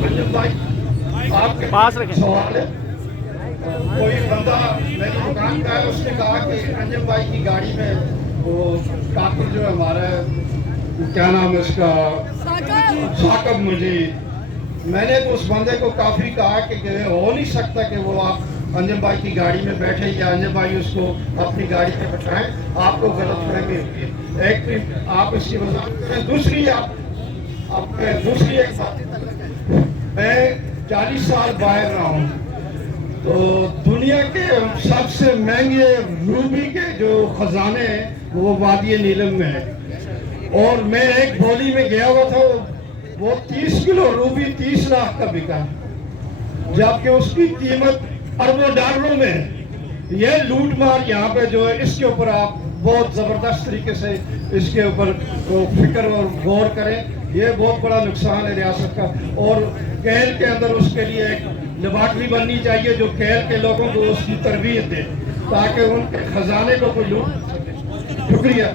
अंजुम भाई, आपके पास रखें। सवाल है। कोई बंदा मेरी दुकान का है, उसने कहा कि अंजुम भाई की गाड़ी में वो कातिल जो है हमारा, क्या नाम है उसका, साकब मजीद। मैंने तो उस बंदे को काफ़ी कहा कि हो नहीं सकता कि वो आप अंजुम भाई की गाड़ी में बैठे या अंजुम भाई उसको अपनी गाड़ी में बैठाएं, आपको गलतफहमी होगी है। एक तो आप इसकी वजह करें, दूसरी दूसरी एक बात, मैं 40 साल बाहर रहा हूँ, तो दुनिया के सबसे महंगे रूबी के जो खजाने हैं वो वादी नीलम में है। और मैं एक बोली में गया हुआ था, वो 30 किलो रूबी 30 लाख का बिका, जबकि उसकी कीमत अरबों डॉलरों में है। ये लूट मार यहाँ पे जो है, इसके ऊपर आप बहुत ज़बरदस्त तरीके से इसके ऊपर फिक्र और गौर करें। ये बहुत बड़ा नुकसान है रियासत का। और कैल के अंदर उसके लिए एक लेबॉर्ट्री बननी चाहिए जो कैल के लोगों को उसकी तरबियत दे, ताकि उनके खजाने को कोई लूट। शुक्रिया।